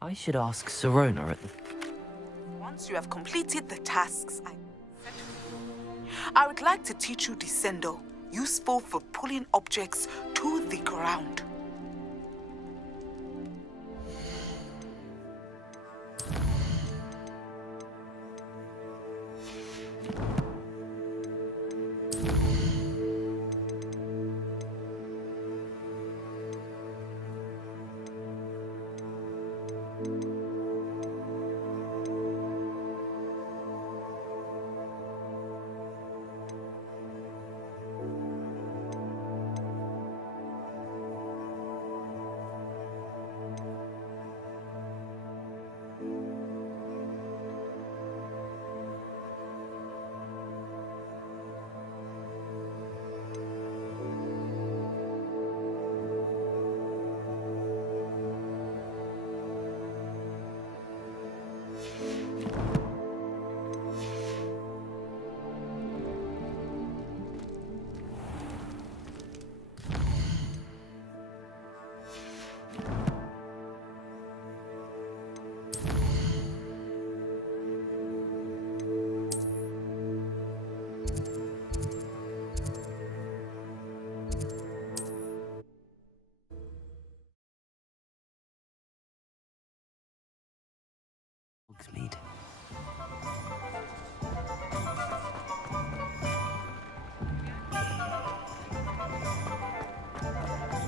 I should ask Sirona at the... Once you have completed the tasks I would like to teach you Descendo, useful for pulling objects to the ground. Hogsmeade.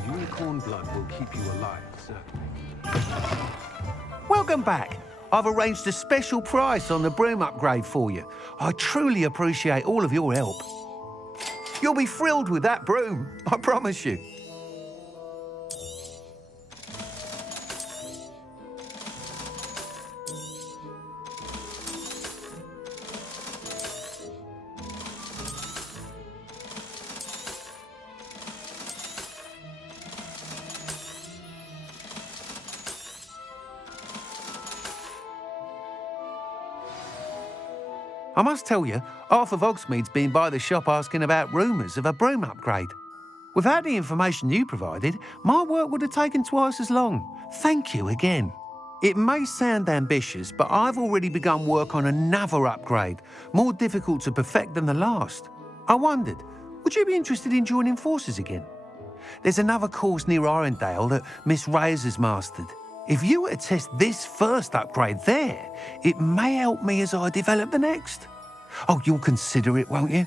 Unicorn blood will keep you alive, certainly. Welcome back. I've arranged a special price on the broom upgrade for you. I truly appreciate all of your help. You'll be thrilled with that broom, I promise you. I must tell you, half of Hogsmeade's been by the shop asking about rumours of a broom upgrade. Without the information you provided, my work would have taken twice as long. Thank you again. It may sound ambitious, but I've already begun work on another upgrade, more difficult to perfect than the last. I wondered, would you be interested in joining forces again? There's another course near Arendelle that Miss Reyes has mastered. If you were to test this first upgrade there, it may help me as I develop the next. Oh, you'll consider it, won't you?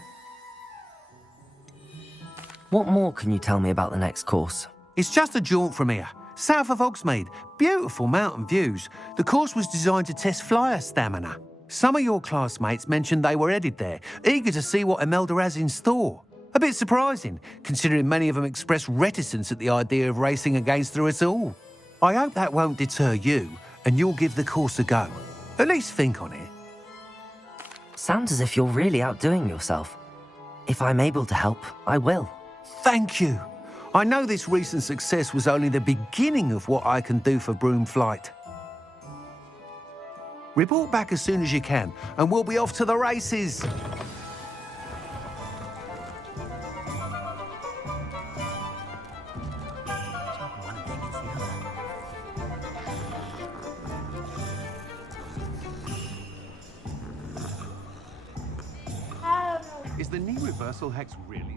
What more can you tell me about the next course? It's just a jaunt from here, south of Hogsmeade. Beautiful mountain views. The course was designed to test flyer stamina. Some of your classmates mentioned they were headed there, eager to see what Imelda has in store. A bit surprising, considering many of them expressed reticence at the idea of racing against her at all. I hope that won't deter you, and you'll give the course a go. At least think on it. Sounds as if you're really outdoing yourself. If I'm able to help, I will. Thank you. I know this recent success was only the beginning of what I can do for broom flight. Report back as soon as you can, and we'll be off to the races. Is the knee reversal hex really?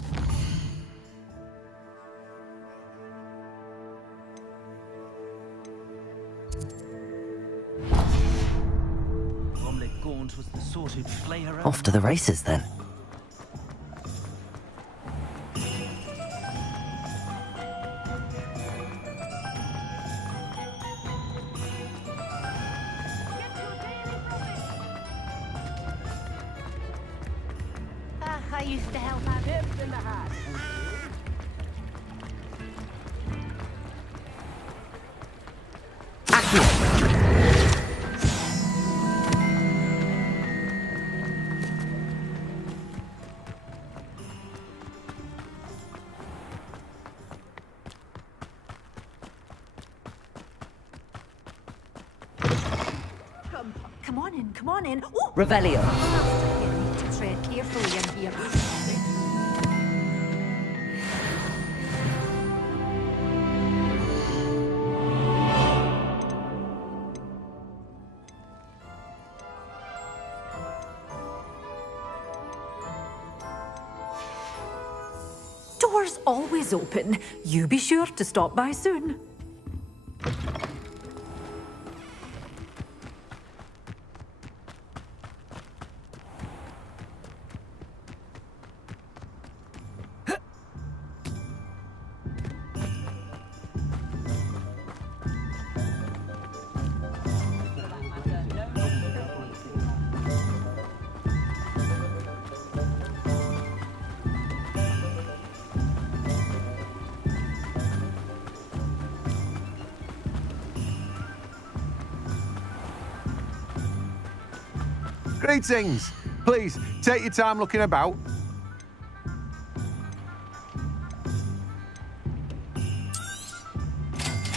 Gaunt was the sort who'd flay her Off to the races then. I used to help out hips in the house. Come on in. Ooh. Revelio. You need to tread carefully in here. Door's always open. You be sure to stop by soon. Greetings. Please, take your time looking about.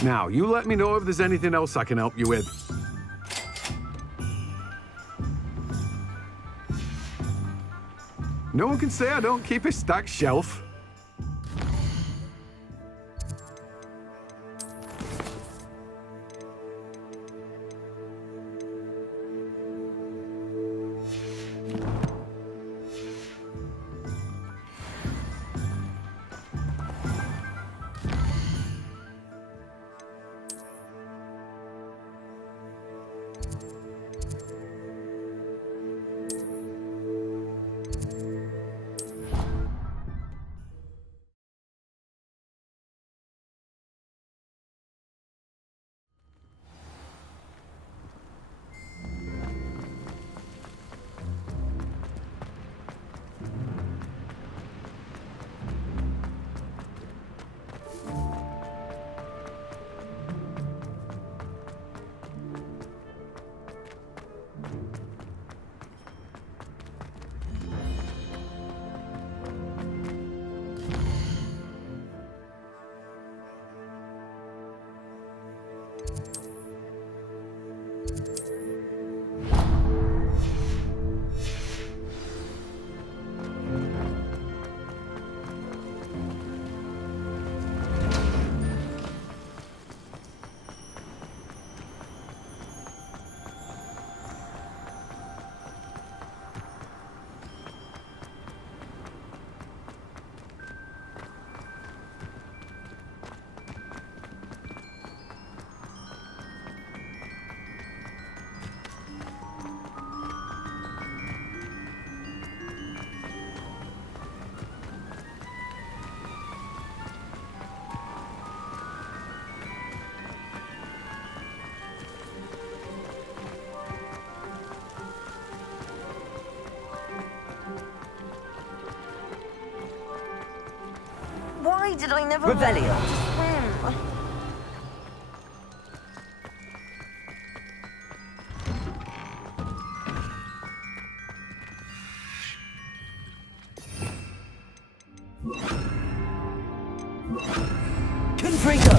Now, you let me know if there's anything else I can help you with. No one can say I don't keep a stacked shelf. Why did I never Revelio. learn to swim? Confringo.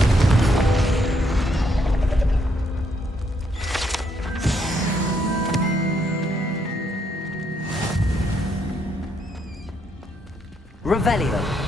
Revelio.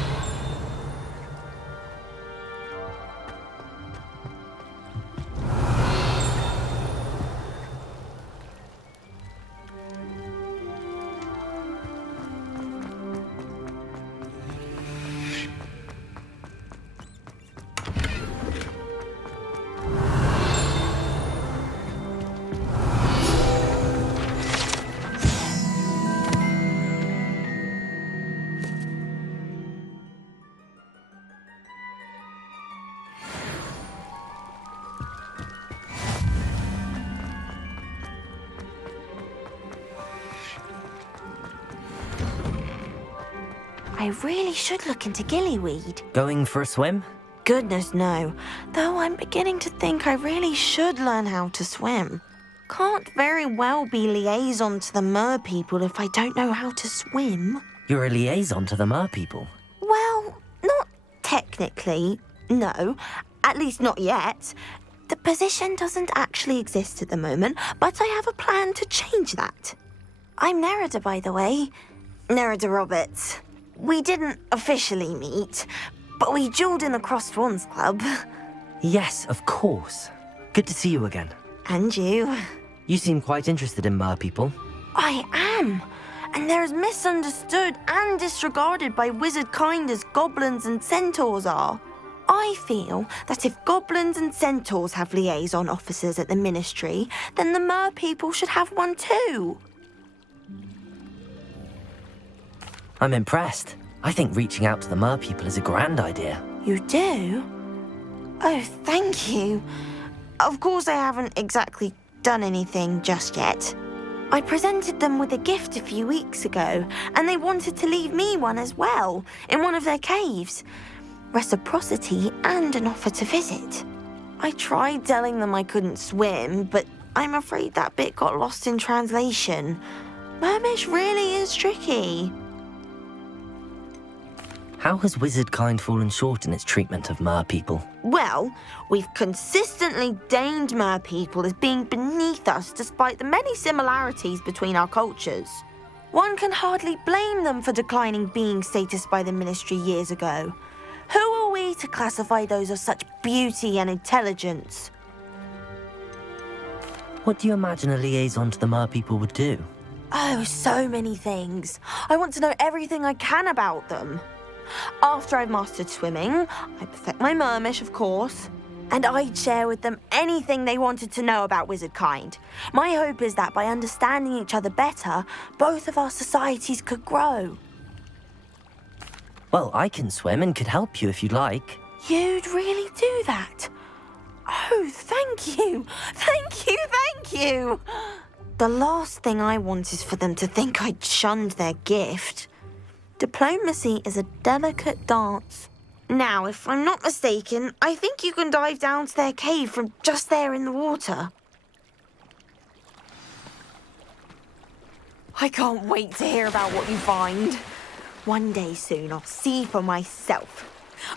I really should look into gillyweed. Going for a swim? Goodness, no. Though I'm beginning to think I really should learn how to swim. Can't very well be liaison to the mer people if I don't know how to swim. You're a liaison to the mer people. Well, not technically, no. At least not yet. The position doesn't actually exist at the moment, but I have a plan to change that. I'm Nerida, by the way. Nerida Roberts. We didn't officially meet, but we duelled in the Crossed Wands Club. Yes, of course. Good to see you again. And you. You seem quite interested in mer people. I am. and they're as misunderstood and disregarded by wizard kind as goblins and centaurs are. I feel that if goblins and centaurs have liaison officers at the Ministry, then the mer people should have one too. I'm impressed. I think reaching out to the mer people is a grand idea. You do? Oh, thank you. Of course I haven't exactly done anything just yet. I presented them with a gift a few weeks ago, and they wanted to leave me one as well, in one of their caves. Reciprocity and an offer to visit. I tried telling them I couldn't swim, but I'm afraid that bit got lost in translation. Mermish really is tricky. How has wizard kind fallen short in its treatment of mer people? Well, we've consistently deemed mer people as being beneath us despite the many similarities between our cultures. One can hardly blame them for declining being status by the Ministry years ago. Who are we to classify those of such beauty and intelligence? What do you imagine a liaison to the mer people would do? Oh, so many things. I want to know everything I can about them. After I've mastered swimming, I perfect my mermish, of course, and I'd share with them anything they wanted to know about wizard kind. My hope is that by understanding each other better, both of our societies could grow. Well, I can swim and could help you if you'd like. You'd really do that? Oh, thank you! Thank you, thank you! The last thing I want is for them to think I'd shunned their gift. Diplomacy is a delicate dance. Now, if I'm not mistaken, I think you can dive down to their cave from just there in the water. I can't wait to hear about what you find. One day soon, I'll see for myself.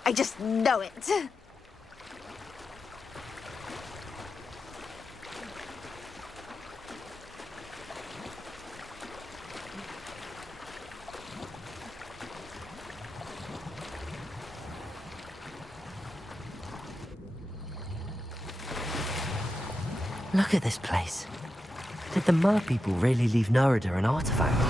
I just know it. Look at this place. Did the mer people really leave Nerida an artifact?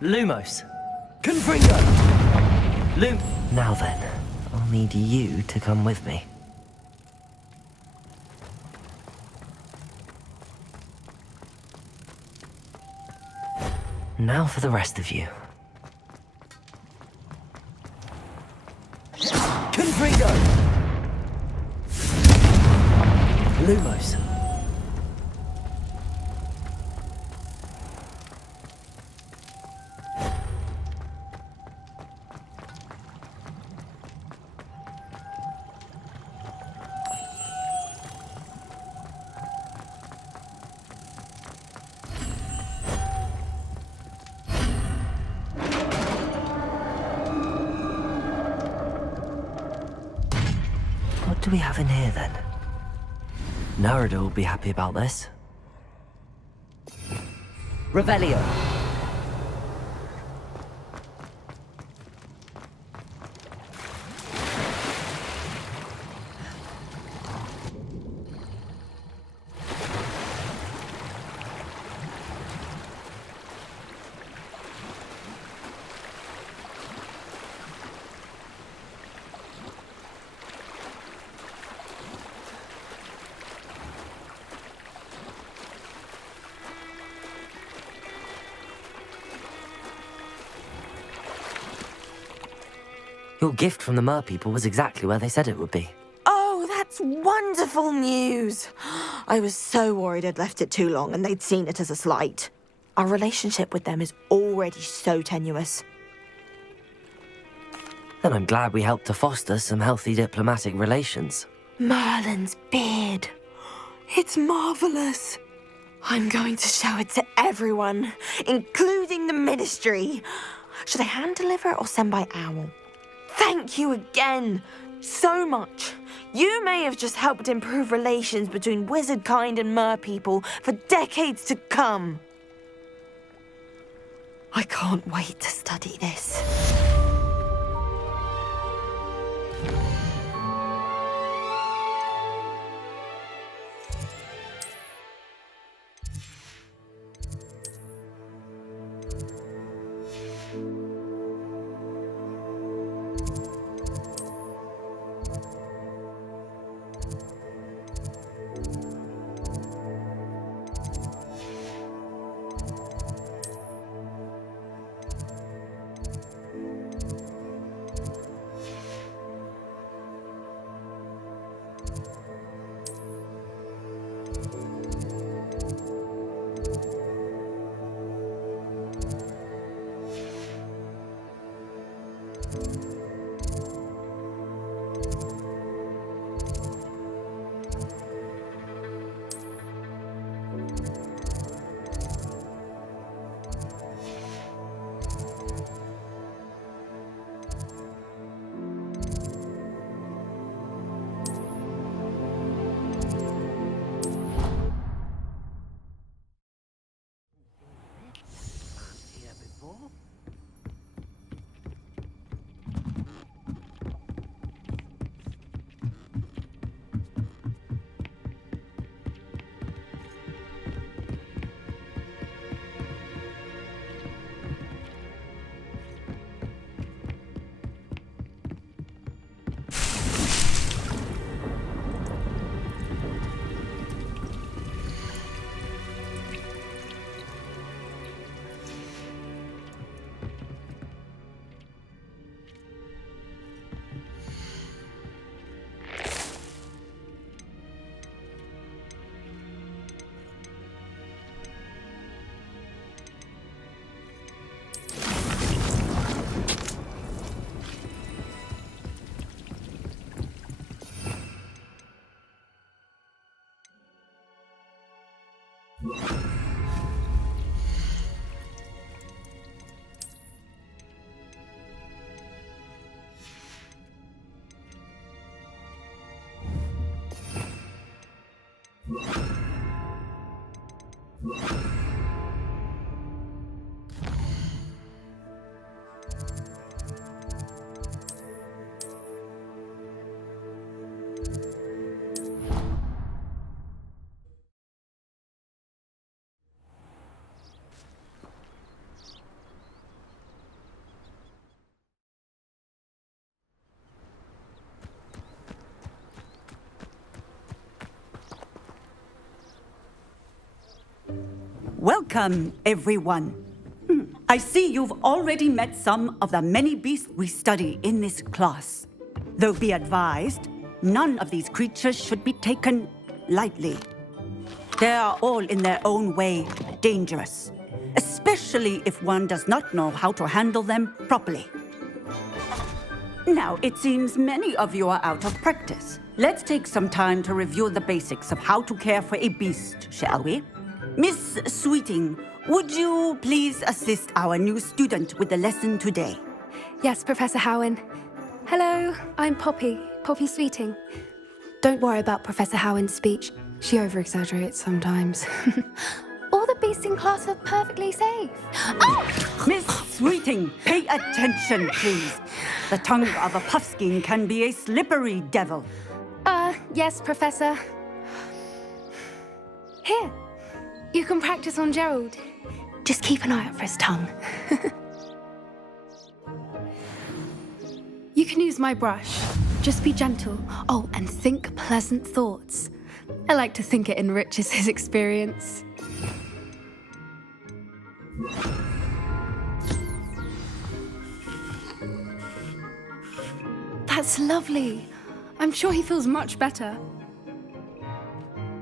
Lumos! Confringo! Now then, I'll need you to come with me. Now for the rest of you. Confringo! Lumos. What do we have in here, then? Nerida will be happy about this. Revelio! Your gift from the mer people was exactly where they said it would be. Oh, that's wonderful news. I was so worried I'd left it too long and they'd seen it as a slight. Our relationship with them is already so tenuous. Then I'm glad we helped to foster some healthy diplomatic relations. Merlin's beard. It's marvelous. I'm going to show it to everyone, including the Ministry. Should I hand deliver or send by owl? Thank you again, so much. You may have just helped improve relations between wizard kind and mer people for decades to come. I can't wait to study this. Welcome, everyone. I see you've already met some of the many beasts we study in this class. Though be advised, none of these creatures should be taken lightly. They are all in their own way dangerous, especially if one does not know how to handle them properly. Now, it seems many of you are out of practice. Let's take some time to review the basics of how to care for a beast, shall we? Miss Sweeting, would you please assist our new student with the lesson today? Yes, Professor Howen. Hello, I'm Poppy Sweeting. Don't worry about Professor Howen's speech. She over-exaggerates sometimes. All the beasts in class are perfectly safe. Oh! Miss Sweeting, pay attention, please. The tongue of a puffskein can be a slippery devil. Yes, Professor. Here, you can practice on Gerald. Just keep an eye out for his tongue. You can use my brush. Just be gentle. Oh, and think pleasant thoughts. I like to think it enriches his experience. That's lovely. I'm sure he feels much better.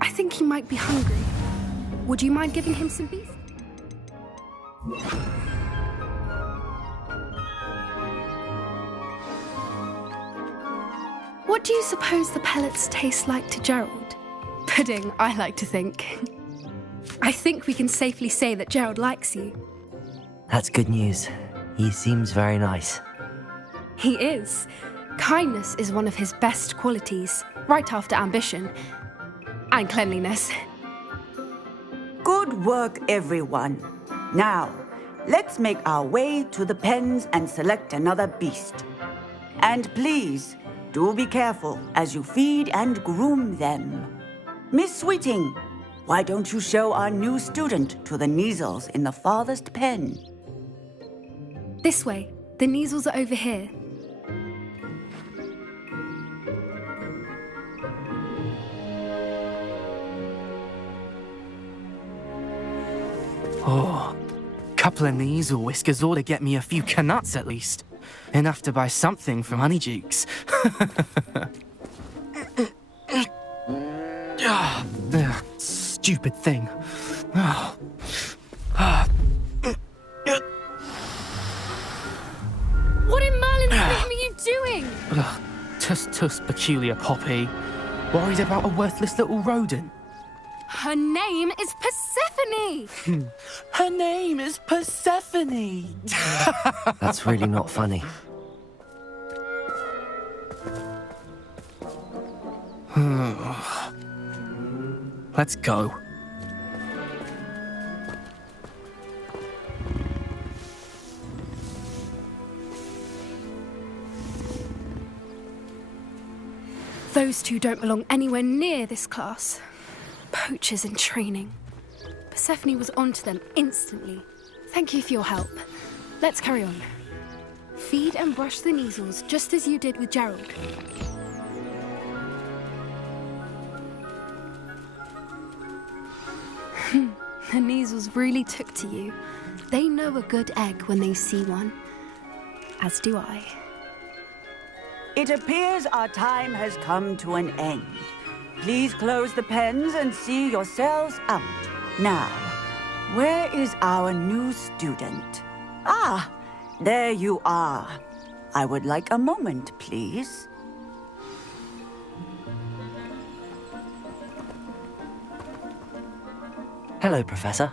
I think he might be hungry. Would you mind giving him some beef? What do you suppose the pellets taste like to Gerald? Pudding, I like to think. I think we can safely say that Gerald likes you. That's good news. He seems very nice. He is. Kindness is one of his best qualities, right after ambition. And cleanliness. Good work, everyone. Now, let's make our way to the pens and select another beast. And please, do be careful as you feed and groom them. Miss Sweeting, why don't you show our new student to the Kneazles in the farthest pen? This way. The Kneazles are over here. Oh, couple of Kneazle whiskers ought to get me a few canuts at least. Enough to buy something from Honeydukes. Stupid thing. What in Merlin's name are you doing? Tuss, peculiar Poppy. Worried about a worthless little rodent. Her name is Persephone! Her name is Persephone. That's really not funny. Let's go. Those two don't belong anywhere near this class. Poachers in training. Persephone was onto them instantly. Thank you for your help. Let's carry on. Feed and brush the Kneazles just as you did with Gerald. The Kneazles really took to you. They know a good egg when they see one. As do I. It appears our time has come to an end. Please close the pens and see yourselves out. Now, where is our new student? Ah, there you are. I would like a moment, please. Hello, Professor.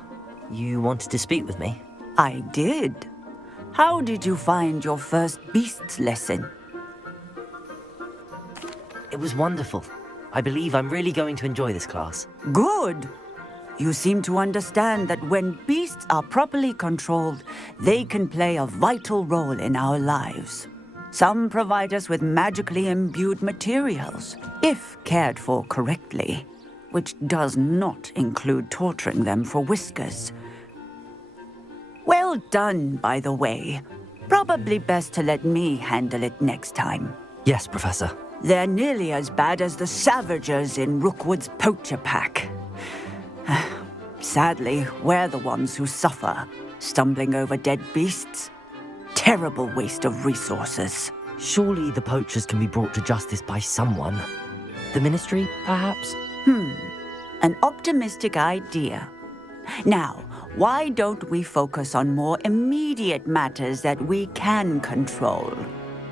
You wanted to speak with me? I did. How did you find your first beasts lesson? It was wonderful. I believe I'm really going to enjoy this class. Good. You seem to understand that when beasts are properly controlled, they can play a vital role in our lives. Some provide us with magically imbued materials, if cared for correctly, which does not include torturing them for whiskers. Well done, by the way. Probably best to let me handle it next time. Yes, Professor. They're nearly as bad as the Savagers in Rookwood's poacher pack. Sadly, we're the ones who suffer, stumbling over dead beasts. Terrible waste of resources. Surely the poachers can be brought to justice by someone. The Ministry, perhaps? An optimistic idea. Now, why don't we focus on more immediate matters that we can control?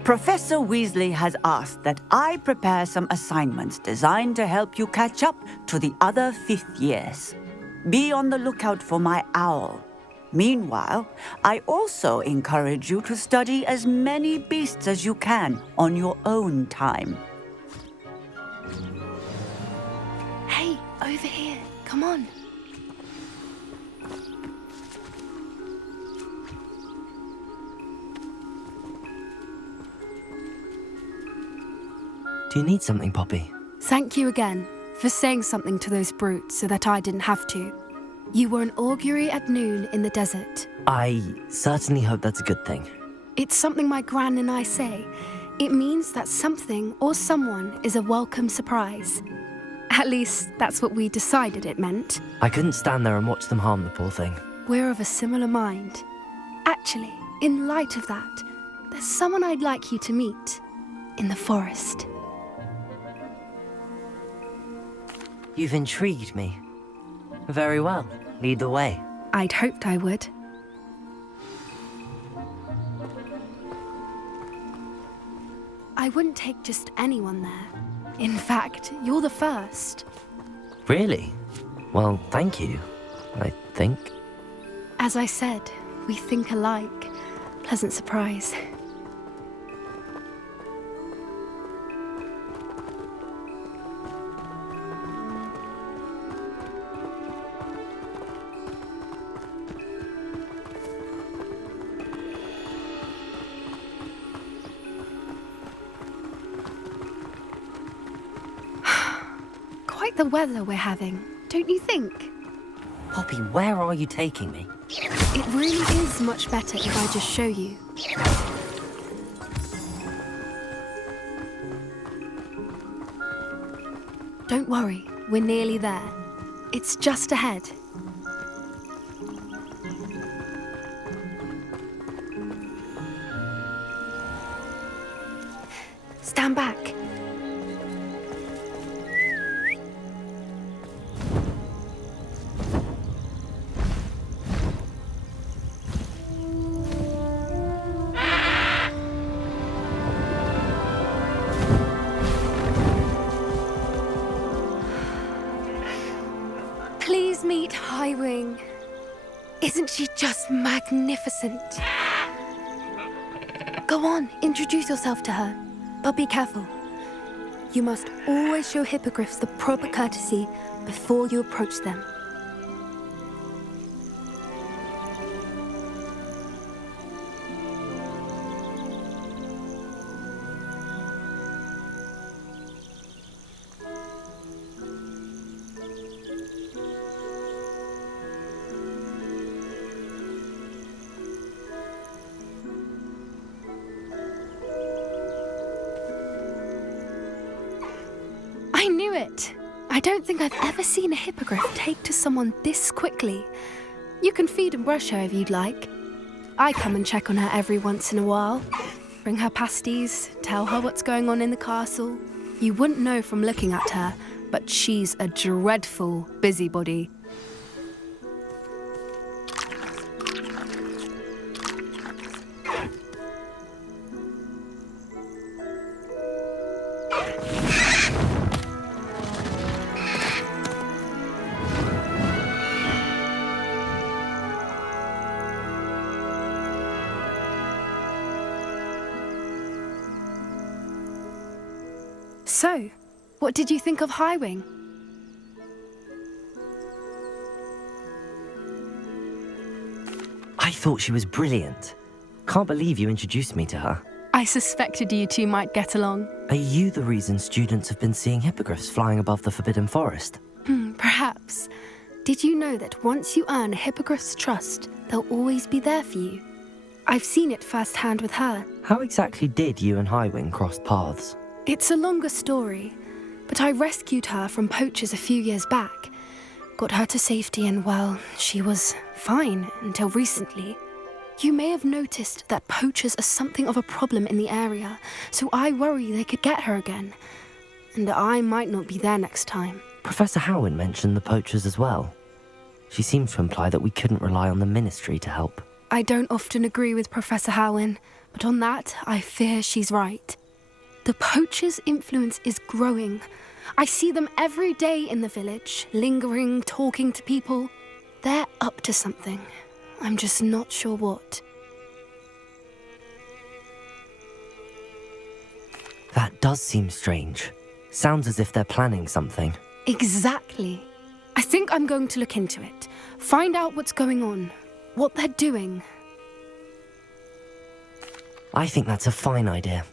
Professor Weasley has asked that I prepare some assignments designed to help you catch up to the other fifth years. Be on the lookout for my owl. Meanwhile, I also encourage you to study as many beasts as you can on your own time. Hey, over here. Come on. Do you need something, Poppy? Thank you again for saying something to those brutes so that I didn't have to. You were an augury at noon in the desert. I certainly hope that's a good thing. It's something my gran and I say. It means that something or someone is a welcome surprise. At least, that's what we decided it meant. I couldn't stand there and watch them harm the poor thing. We're of a similar mind. Actually, in light of that, there's someone I'd like you to meet in the forest. You've intrigued me. Very well. Lead the way. I'd hoped I would. I wouldn't take just anyone there. In fact, you're the first. Really? Well, thank you, I think. As I said, we think alike. Pleasant surprise. like the weather we're having, don't you think? Poppy, where are you taking me? It really is much better if I just show you. Don't worry, we're nearly there. It's just ahead. Stand back. Please meet Highwing. Isn't she just magnificent? Go on, introduce yourself to her. But be careful. You must always show hippogriffs the proper courtesy before you approach them. I knew it! I don't think I've ever seen a hippogriff take to someone this quickly. You can feed and brush her if you'd like. I come and check on her every once in a while. Bring her pasties, tell her what's going on in the castle. You wouldn't know from looking at her, but she's a dreadful busybody. So, what did you think of Highwing? I thought she was brilliant. Can't believe you introduced me to her. I suspected you two might get along. Are you the reason students have been seeing hippogriffs flying above the Forbidden Forest? Perhaps. Did you know that once you earn a hippogriff's trust, they'll always be there for you? I've seen it firsthand with her. How exactly did you and Highwing cross paths? It's a longer story, but I rescued her from poachers a few years back. Got her to safety and, well, she was fine until recently. You may have noticed that poachers are something of a problem in the area, so I worry they could get her again. And I might not be there next time. Professor Howin mentioned the poachers as well. She seemed to imply that we couldn't rely on the ministry to help. I don't often agree with Professor Howin, but on that, I fear she's right. The poachers' influence is growing. I see them every day in the village, lingering, talking to people. They're up to something. I'm just not sure what. That does seem strange. Sounds as if they're planning something. Exactly. I think I'm going to look into it. Find out what's going on, what they're doing. I think that's a fine idea.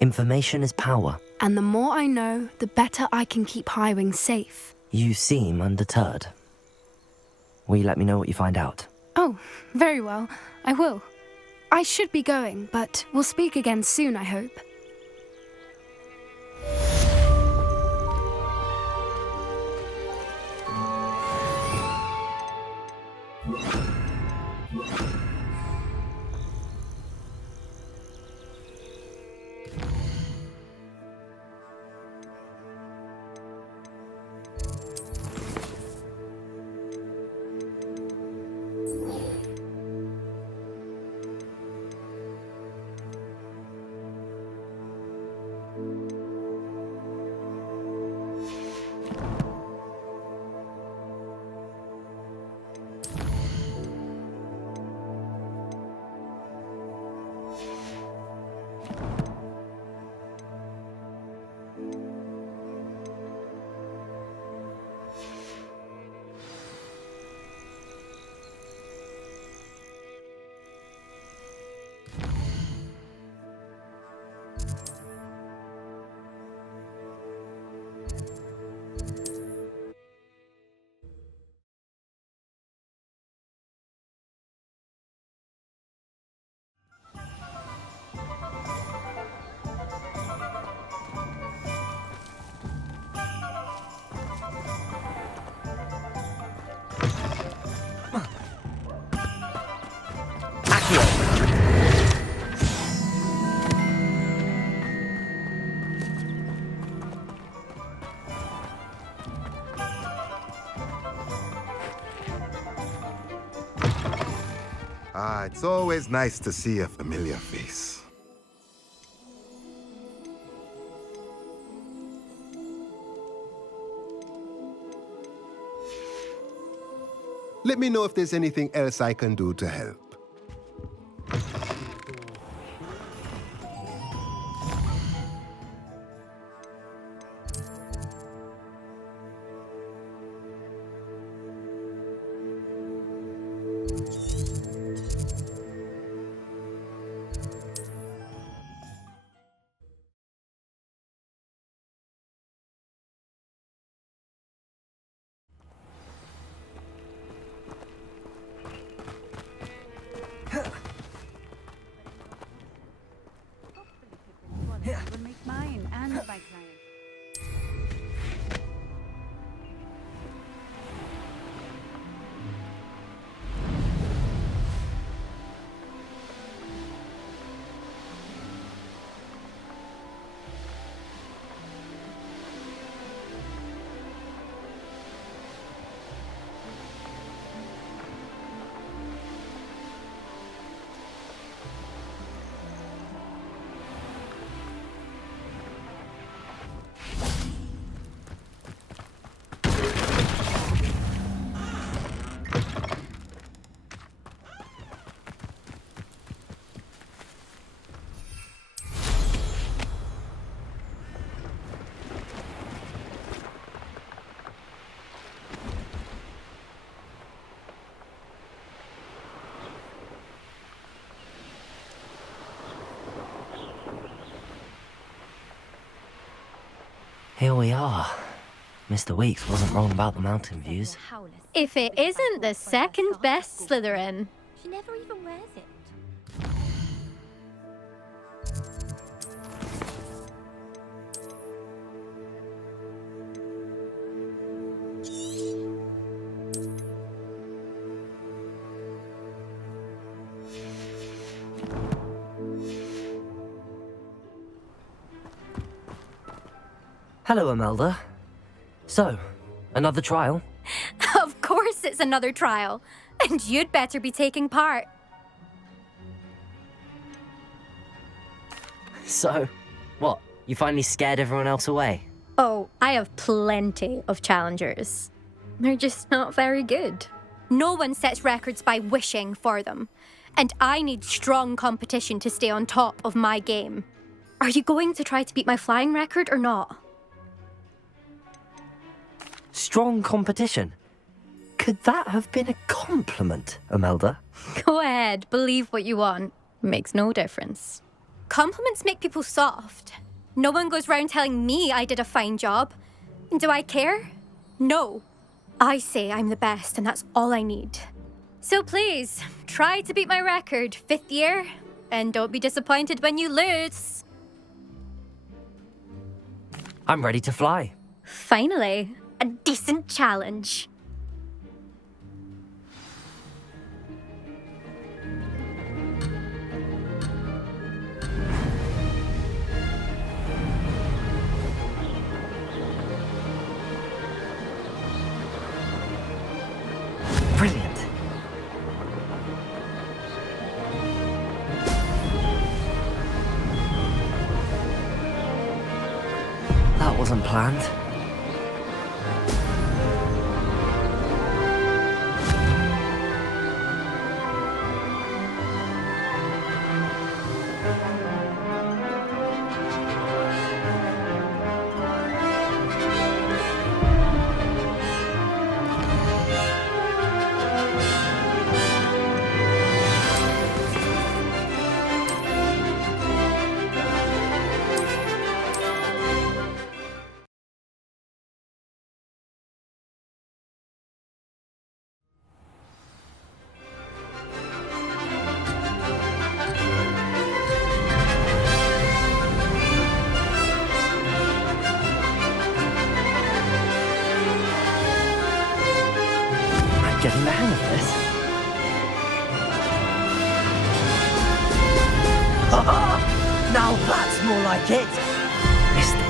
Information is power. And the more I know, the better I can keep Highwing safe. You seem undeterred. Will you let me know what you find out? Oh, very well. I will. I should be going, but we'll speak again soon, I hope. It's always nice to see a familiar face. Let me know if there's anything else I can do to help. Will make mine and my client. Here we are. Mr. Weeks wasn't wrong about the mountain views. If it isn't the second best Slytherin. She never even wears it. Hello, Imelda. So, another trial? Of course it's another trial. And you'd better be taking part. So, what? You finally scared everyone else away? Oh, I have plenty of challengers. They're just not very good. No one sets records by wishing for them. And I need strong competition to stay on top of my game. Are you going to try to beat my flying record or not? Strong competition? Could that have been a compliment, Imelda? Go ahead, believe what you want. Makes no difference. Compliments make people soft. No one goes round telling me I did a fine job. Do I care? No. I say I'm the best and that's all I need. So please, try to beat my record, 5th year, and don't be disappointed when you lose. I'm ready to fly. Finally, a decent challenge. Brilliant. That wasn't planned. Getting the hang of this. Ah! Now that's more like it. Missed it.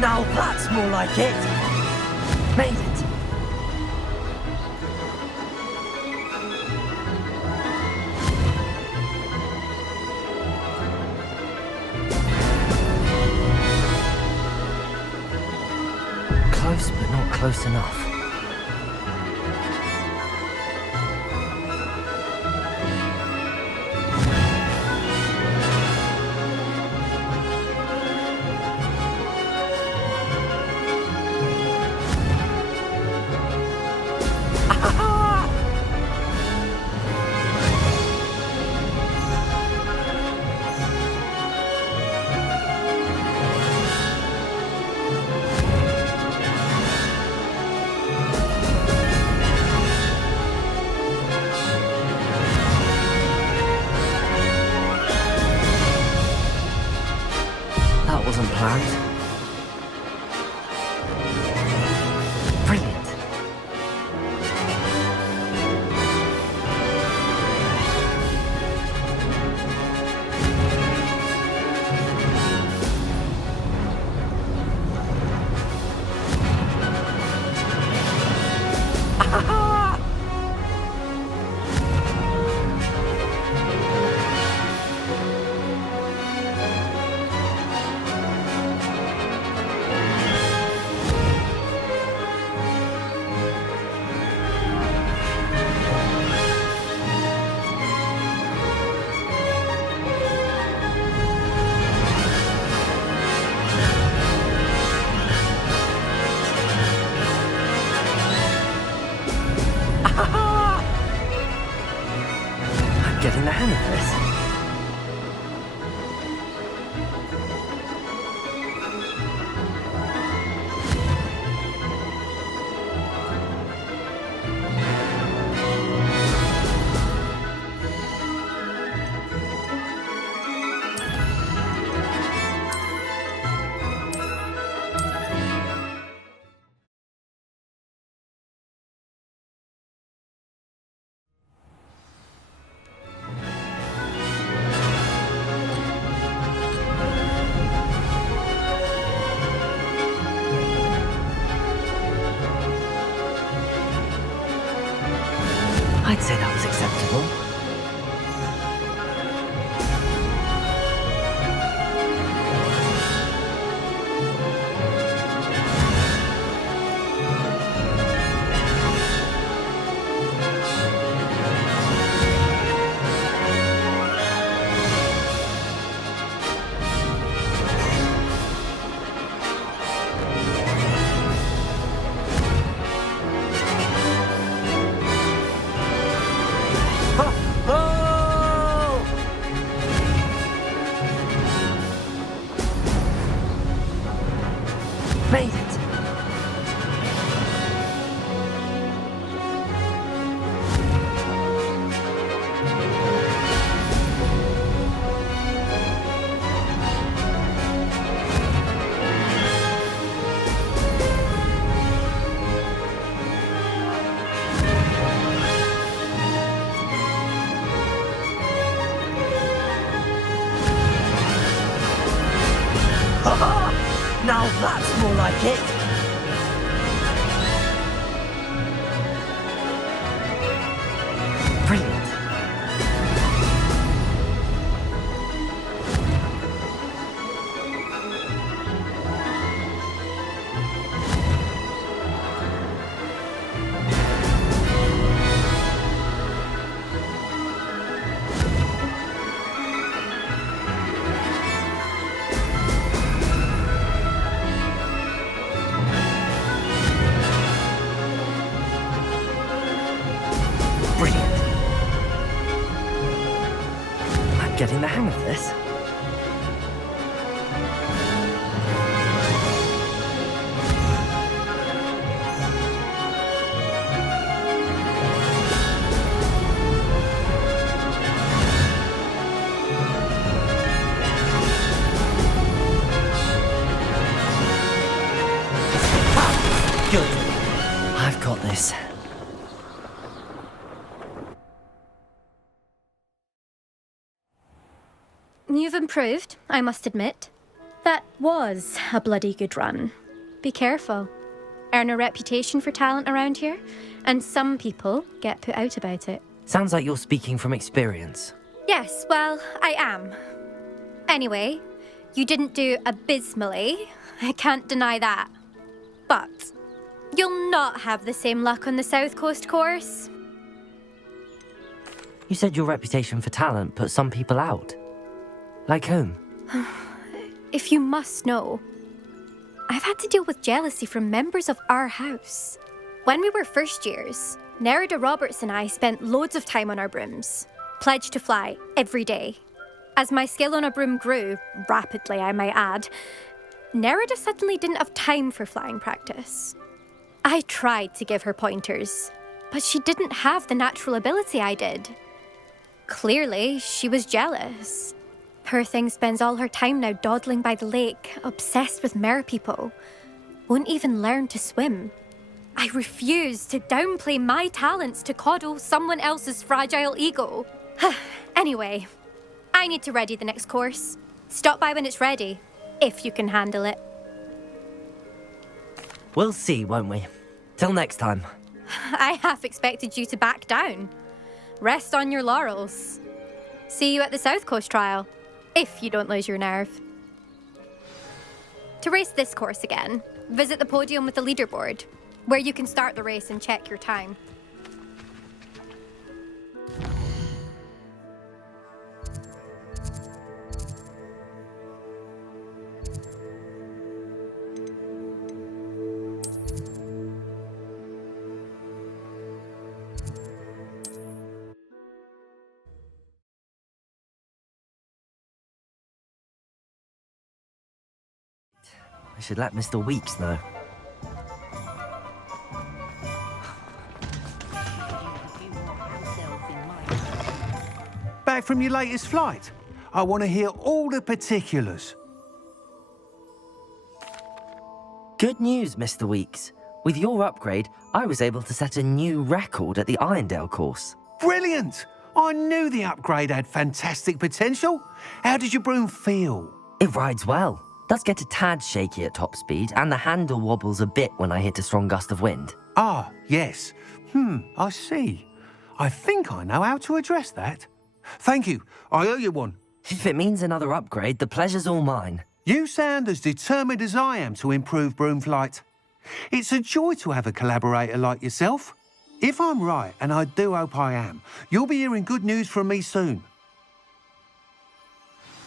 Now that's more like it. Made it. Close, but not close enough. That wasn't planned. Brilliant. I'm getting the hang of this. I'd say that was acceptable. Made it. Now that's more like it. Brilliant. Brilliant. I'm getting the hang of this. Good. I've got this. You've improved, I must admit. That was a bloody good run. Be careful. Earn a reputation for talent around here, and some people get put out about it. Sounds like you're speaking from experience. Yes, well, I am. Anyway, you didn't do abysmally. I can't deny that. But you'll not have the same luck on the South Coast course. You said your reputation for talent put some people out. Like whom? If you must know, I've had to deal with jealousy from members of our house. When we were first years, Nerida Roberts and I spent loads of time on our brooms, pledged to fly every day. As my skill on a broom grew, rapidly I might add, Nerida suddenly didn't have time for flying practice. I tried to give her pointers, but she didn't have the natural ability I did. Clearly, she was jealous. Poor thing spends all her time now dawdling by the lake, obsessed with merpeople. Won't even learn to swim. I refuse to downplay my talents to coddle someone else's fragile ego. Anyway, I need to ready the next course. Stop by when it's ready, if you can handle it. We'll see, won't we? Till next time. I half expected you to back down. Rest on your laurels. See you at the South Coast trial, if you don't lose your nerve. To race this course again, visit the podium with the leaderboard, where you can start the race and check your time. I should let Mr. Weeks know. Back from your latest flight? I want to hear all the particulars. Good news, Mr. Weeks. With your upgrade, I was able to set a new record at the Irondale course. Brilliant! I knew the upgrade had fantastic potential. How did your broom feel? It rides well. Does get a tad shaky at top speed, and the handle wobbles a bit when I hit a strong gust of wind. Ah, yes. I see. I think I know how to address that. Thank you. I owe you one. If it means another upgrade, the pleasure's all mine. You sound as determined as I am to improve broom flight. It's a joy to have a collaborator like yourself. If I'm right, and I do hope I am, you'll be hearing good news from me soon.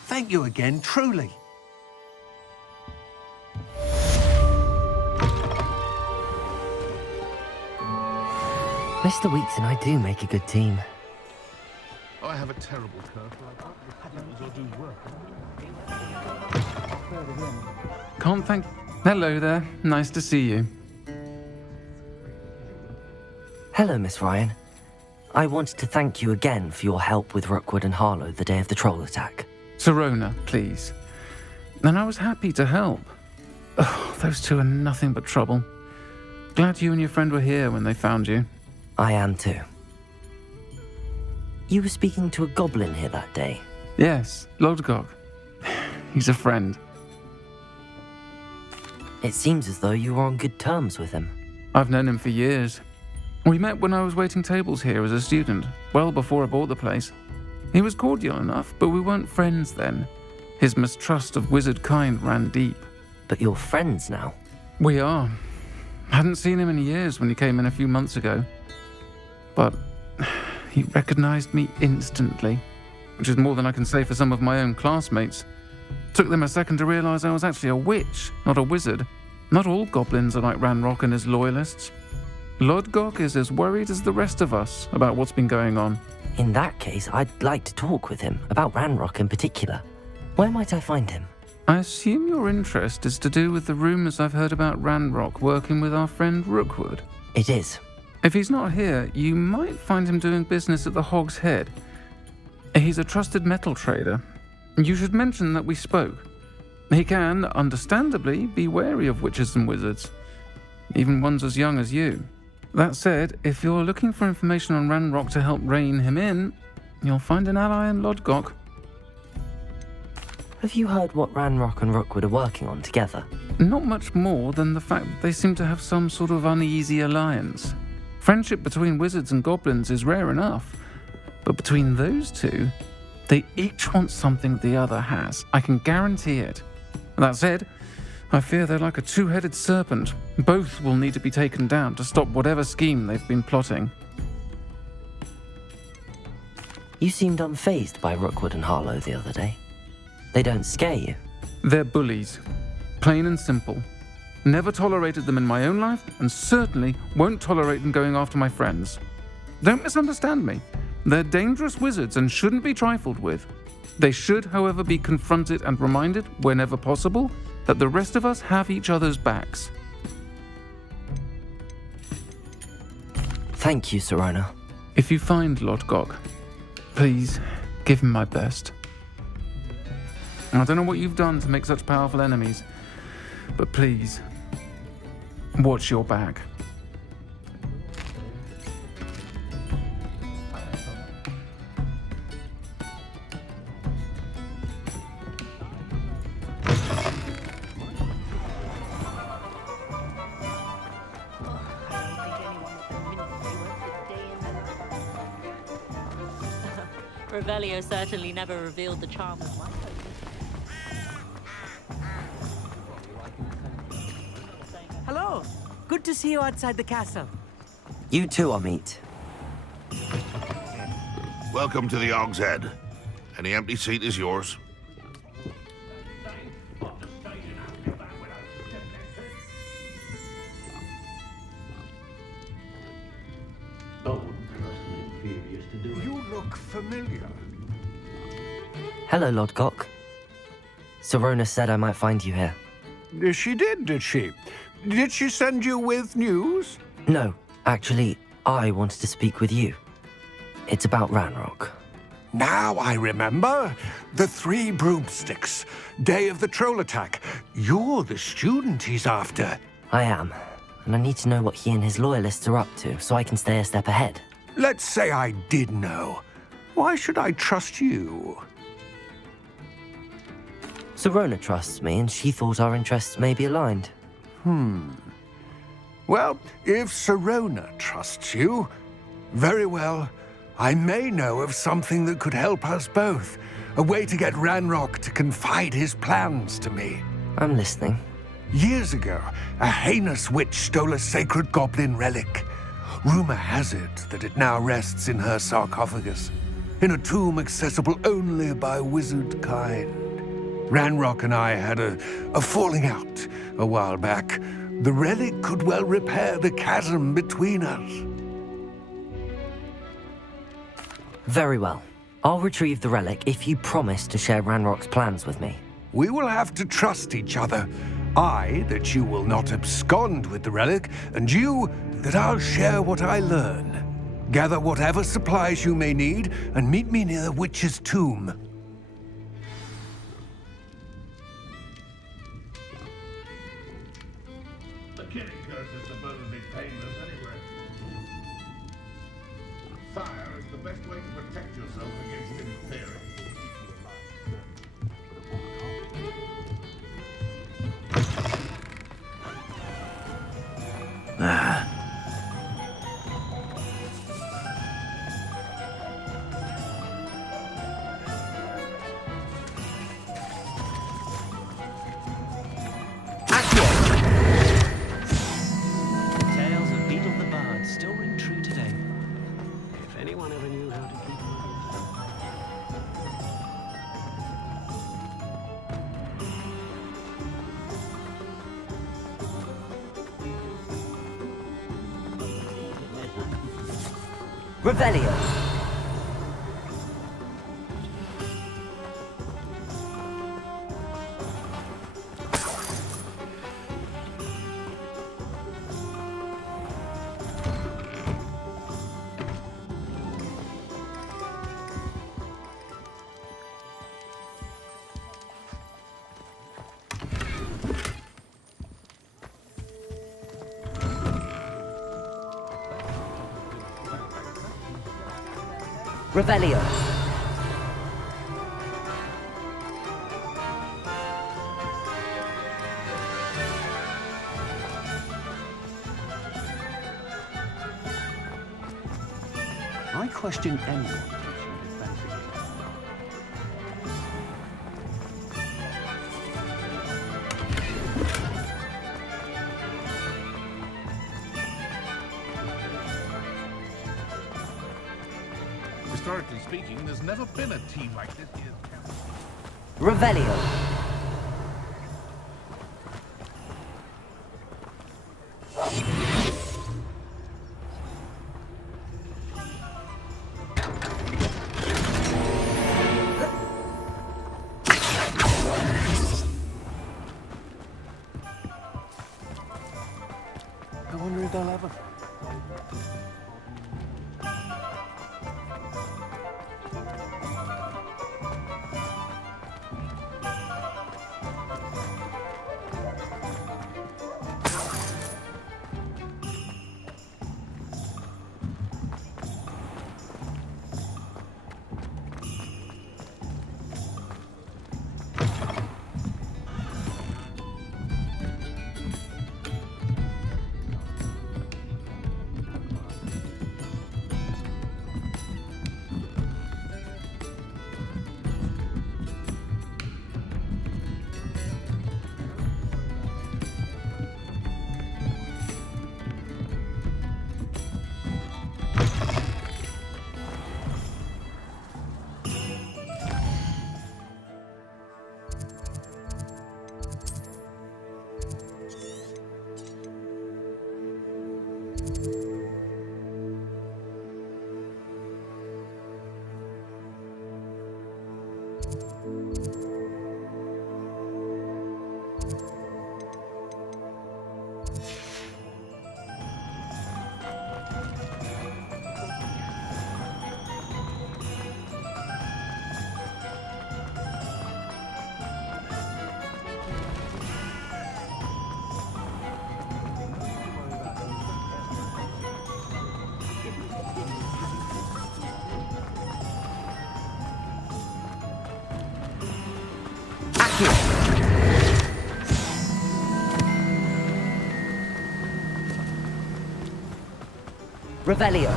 Thank you again, truly. Mr. Weeks and I do make a good team. I have a terrible curve. Can't thank... Hello there. Nice to see you. Hello, Miss Ryan. I wanted to thank you again for your help with Rookwood and Harlow the day of the troll attack. Serona, please. And I was happy to help. Oh, those two are nothing but trouble. Glad you and your friend were here when they found you. I am too. You were speaking to a goblin here that day? Yes, Lodgok. He's a friend. It seems as though you were on good terms with him. I've known him for years. We met when I was waiting tables here as a student, well before I bought the place. He was cordial enough, but we weren't friends then. His mistrust of wizard kind ran deep. But you're friends now? We are. Hadn't seen him in years when he came in a few months ago. But he recognized me instantly, which is more than I can say for some of my own classmates. Took them a second to realize I was actually a witch, not a wizard. Not all goblins are like Ranrock and his loyalists. Lodgok is as worried as the rest of us about what's been going on. In that case, I'd like to talk with him, about Ranrock in particular. Where might I find him? I assume your interest is to do with the rumors I've heard about Ranrock working with our friend Rookwood. It is. If he's not here, you might find him doing business at the Hog's Head. He's a trusted metal trader. You should mention that we spoke. He can, understandably, be wary of witches and wizards, even ones as young as you. That said, if you're looking for information on Ranrock to help rein him in, you'll find an ally in Lodgok. Have you heard what Ranrock and Rookwood are working on together? Not much more than the fact that they seem to have some sort of uneasy alliance. Friendship between wizards and goblins is rare enough, but between those two, they each want something the other has. I can guarantee it. That said, I fear they're like a two-headed serpent. Both will need to be taken down to stop whatever scheme they've been plotting. You seemed unfazed by Rookwood and Harlow the other day. They don't scare you? They're bullies. Plain and simple. Never tolerated them in my own life, and certainly won't tolerate them going after my friends. Don't misunderstand me. They're dangerous wizards and shouldn't be trifled with. They should, however, be confronted and reminded, whenever possible, that the rest of us have each other's backs. Thank you, Serona. If you find Lodgok, please give him my best. I don't know what you've done to make such powerful enemies, but please, watch your back. Revelio certainly never revealed the charm of life. Hello. Good to see you outside the castle. You too, Amit. Welcome to the Og's Head. Any empty seat is yours. You look familiar. Hello, Lodgok. Serona said I might find you here. She did she? Did she send you with news? No, actually, I wanted to speak with you. It's about Ranrock. Now I remember. The 3 broomsticks. Day of the troll attack. You're the student he's after. I am, and I need to know what he and his loyalists are up to so I can stay a step ahead. Let's say I did know. Why should I trust you? Serona trusts me, and she thought our interests may be aligned. Well, if Serona trusts you, very well. I may know of something that could help us both. A way to get Ranrock to confide his plans to me. I'm listening. Years ago, a heinous witch stole a sacred goblin relic. Rumor has it that it now rests in her sarcophagus, in a tomb accessible only by wizard kind. Ranrock and I had a falling out a while back. The relic could well repair the chasm between us. Very well. I'll retrieve the relic if you promise to share Ranrock's plans with me. We will have to trust each other. I, that you will not abscond with the relic, and you, that I'll share what I learn. Gather whatever supplies you may need, and meet me near the witch's tomb. The killing curse is supposed to be painless anyway. Fire is the best way to protect yourself against interfering. Tales of Beetle the Bard still ring true today. If anyone ever knew how to keep Revelio! Revelio. question anyone. Historically speaking, there's never been a team like this here. Revelio. I wonder if they'll ever. Revelio.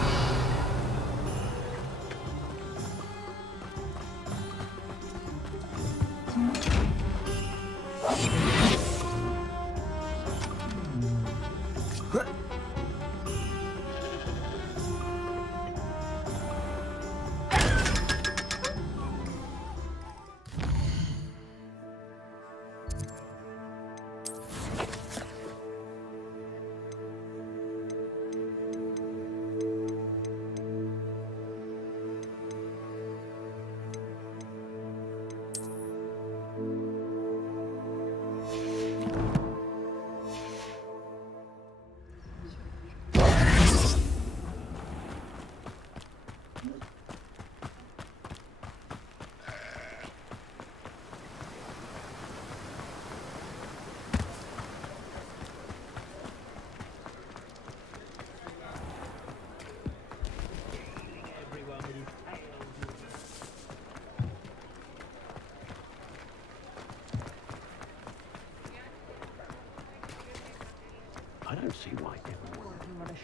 I don't see why everyone. I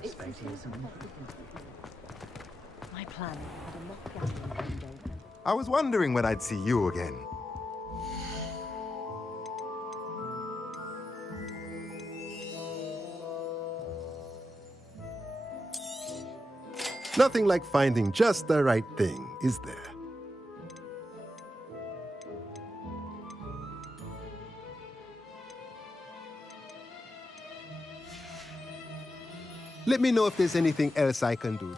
suspect he is something. My plan had a mock gathering one day. I was wondering when I'd see you again. Nothing like finding just the right thing, is there? Let me know if there's anything else I can do.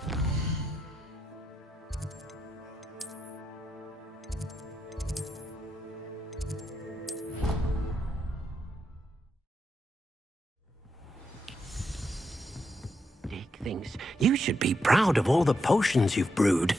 Nick thinks you should be proud of all the potions you've brewed.